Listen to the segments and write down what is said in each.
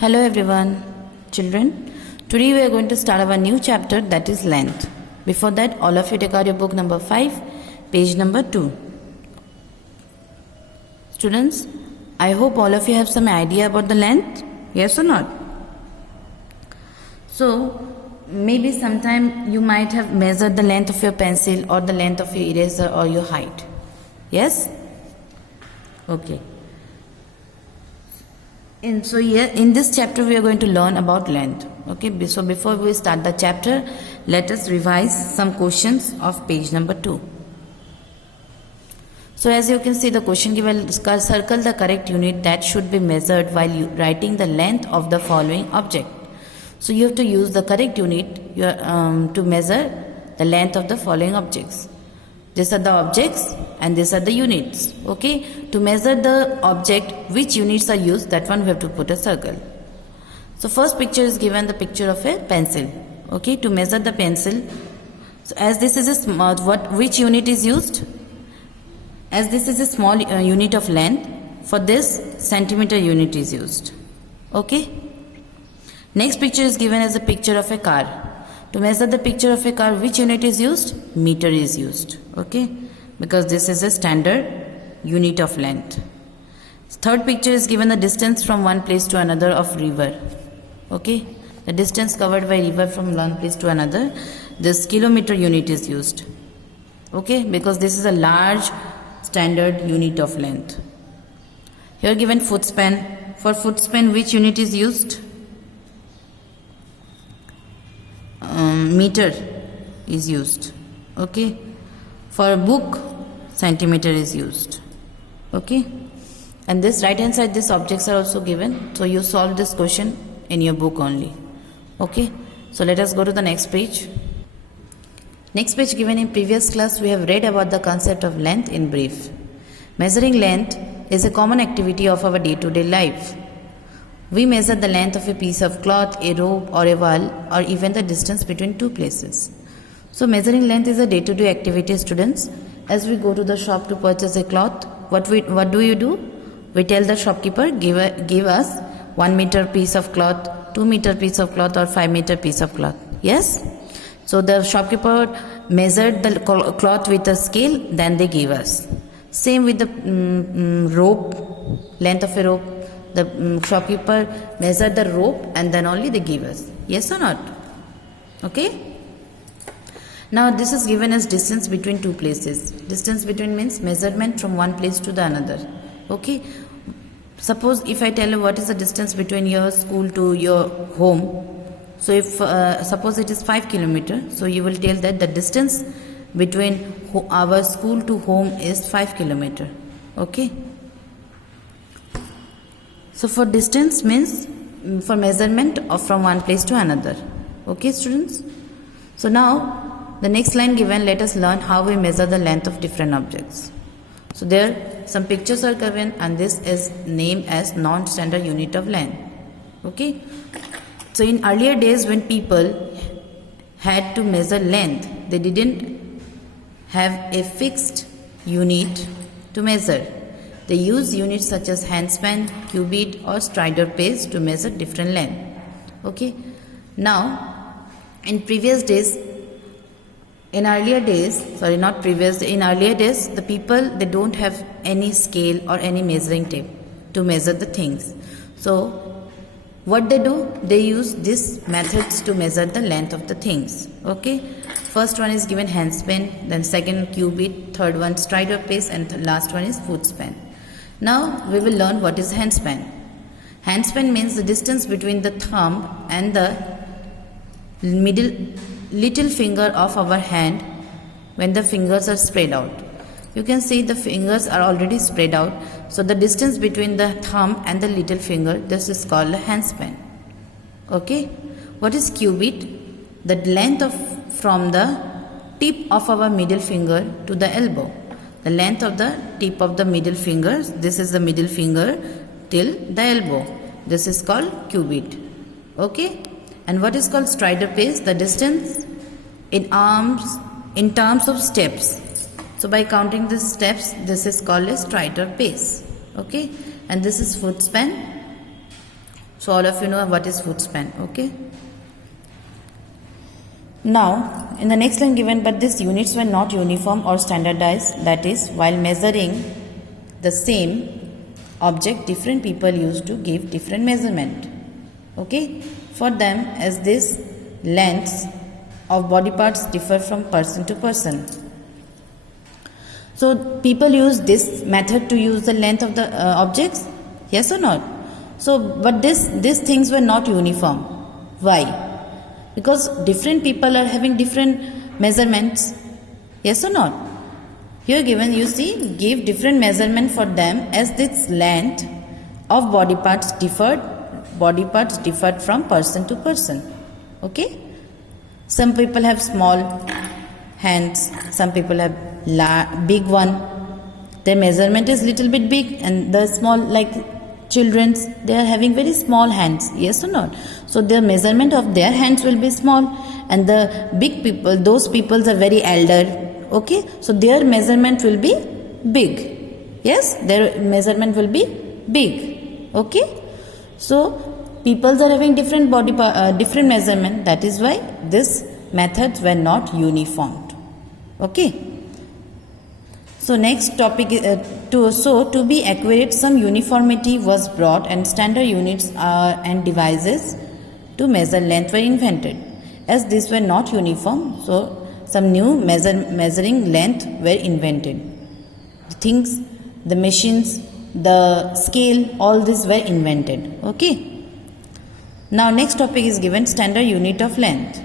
Hello everyone, children. Today we are going to start our new chapter, that is length. Before that, all of you take out your book number 5, page number 2. Students, I hope all of you have some idea about the length, yes or not? So, maybe sometime you might have measured the length of your pencil or the length of your eraser or your height. Yes? Okay. In this chapter we are going to learn about length. Okay, so before we start the chapter, let us revise some questions of page number 2. So as you can see, the question given, circle the correct unit that should be measured while writing the length of the following object. So you have to use the correct unit to measure the length of the following objects. These are the objects and these are the units. Okay, to measure the object, which units are used, that one we have to put a circle. So first picture is given, the picture of a pencil. Okay, to measure the pencil, so as this is a small, which unit is used? As this is a small unit of length, for this centimeter unit is used. Okay. Next picture is given as a picture of a car. To measure the picture of a car, which unit is used? Meter is used. Okay, because this is a standard unit of length. Third picture is given the distance from one place to another of river. Okay, the distance covered by river from one place to another, this kilometer unit is used. Okay, because this is a large standard unit of length. Here given footspan. For footspan, which unit is used? Meter is used. Okay, for book, centimeter is used. Okay, and this right hand side, these objects are also given, so you solve this question in your book only. Okay, so let us go to the next page. Next page, given in previous class, we have read about the concept of length in brief. Measuring length is a common activity of our day-to-day life. We measure the length of a piece of cloth, a rope or a wall, or even the distance between two places. So measuring length is a day-to-day activity, students. As we go to the shop to purchase a cloth, what do you do? We tell the shopkeeper, give us 1 meter piece of cloth, 2 meter piece of cloth or 5 meter piece of cloth. Yes? So the shopkeeper measured the cloth with a scale, then they gave us. Same with the rope, length of a rope. The shopkeeper measured the rope and then only they give us. Yes or not? Okay. Now this is given as distance between two places. Distance between means measurement from one place to the another. Okay. Suppose if I tell you what is the distance between your school to your home. So if suppose it is 5 kilometers. So you will tell that the distance between our school to home is 5 kilometers. Okay. So for distance means for measurement of from one place to another. Okay, students. So now the next line given, let us learn how we measure the length of different objects. So there some pictures are given and this is named as non-standard unit of length. Okay. So in earlier days when people had to measure length, they didn't have a fixed unit to measure. They use units such as handspan, cubit or strider pace to measure different length. Okay. Now, in earlier days, the people, they don't have any scale or any measuring tape to measure the things. So, what they do? They use these methods to measure the length of the things. Okay. First one is given handspan, then second cubit, third one strider pace and the last one is footspan. Now we will learn what is handspan. Handspan means the distance between the thumb and the little finger of our hand when the fingers are spread out. You can see the fingers are already spread out. So the distance between the thumb and the little finger, this is called a handspan. Okay. What is cubit? The length from the tip of our middle finger to the elbow. The length of the tip of the middle finger, this is the middle finger till the elbow. This is called cubit. Okay. And what is called strider pace? The distance in terms of steps. So by counting the steps, this is called a strider pace. Okay. And this is footspan. So all of you know what is foot span. Okay. Now, in the next line given, but these units were not uniform or standardized. That is, while measuring the same object, different people used to give different measurement. Okay. For them, as this lengths of body parts differ from person to person. So people use this method to use the length of the objects. Yes or not? So, but these things were not uniform. Why? Because different people are having different measurements. Yes or not? Here given, you see, give different measurement for them as this length of body parts differed from person to person. Okay? Some people have small hands, some people have big one. Their measurement is little bit big, and the small, like children's, they are having very small hands. Yes or not? So their measurement of their hands will be small, and the big people, those peoples are very elder. Okay, so their measurement will be big. Yes, their measurement will be big. Okay, so peoples are having different different measurement. That is why these methods were not uniformed. Okay. So next topic is to be accurate, some uniformity was brought, and standard units and devices to measure length were invented. As these were not uniform, so some new measuring length were invented. The things, the machines, the scale, all these were invented. Okay. Now next topic is given, standard unit of length.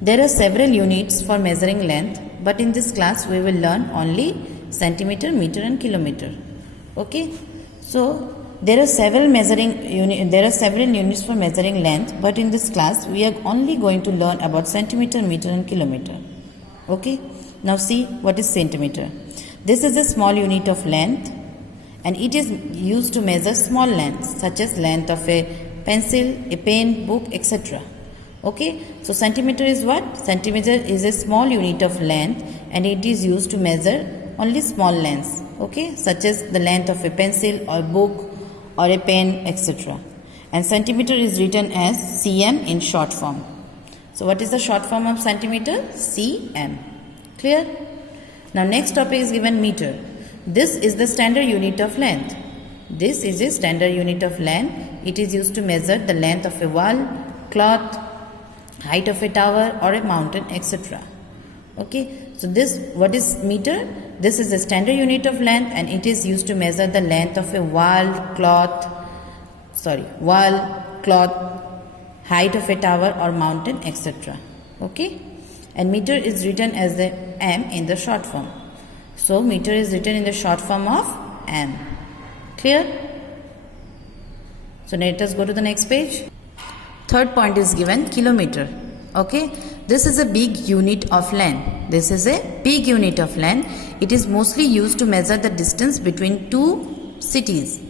There are several units for measuring length, but in this class we will learn only centimeter, meter and kilometer. Okay. So there are several units for measuring length, but in this class we are only going to learn about centimeter, meter and kilometer. Okay. Now see what is centimeter. This is a small unit of length, and it is used to measure small lengths such as length of a pencil, a pen, book, etc. Okay. So centimeter is what? Centimeter is a small unit of length, and it is used to measure only small lengths. Okay, such as the length of a pencil or book or a pen, etc. And centimeter is written as cm in short form. So what is the short form of centimeter? cm. Clear? Now next topic is given meter. This is the standard unit of length. This is a standard unit of length. It is used to measure the length of a wall, cloth, height of a tower or a mountain, etc. Okay, so this, what is meter? This is a standard unit of length, and it is used to measure the length of a wall, cloth, height of a tower or mountain, etc. Okay, and meter is written as the m in the short form. So meter is written in the short form of m. Clear? So let us go to the next page. Third point is given, kilometer. Okay, this is a big unit of length. This is a big unit of length. It is mostly used to measure the distance between two cities.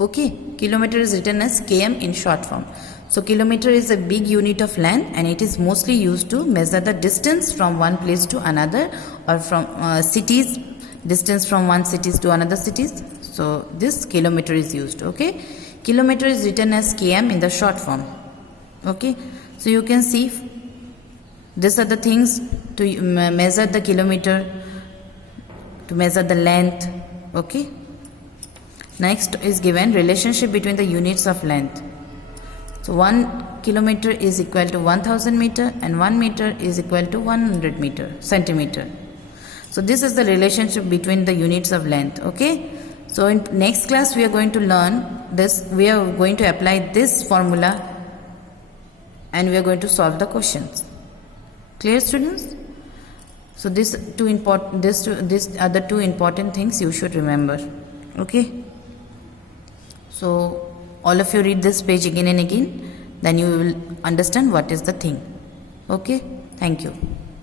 Okay, kilometer is written as km in short form. So kilometer is a big unit of length, and it is mostly used to measure the distance from one place to another, or from cities, distance from one cities to another cities. So this kilometer is used. Okay, kilometer is written as km in the short form. Okay, so you can see these are the things to measure the kilometer, to measure the length. Okay, next is given relationship between the units of length. So 1 kilometer is equal to 1000 meter, and 1 meter is equal to 100 centimeter. So this is the relationship between the units of length. Okay, so in next class we are going to learn this. We are going to apply this formula, and we are going to solve the questions. Clear, students? So these are the two important things you should remember. Okay, so all of you read this page again and again, then you will understand what is the thing. Okay, thank you.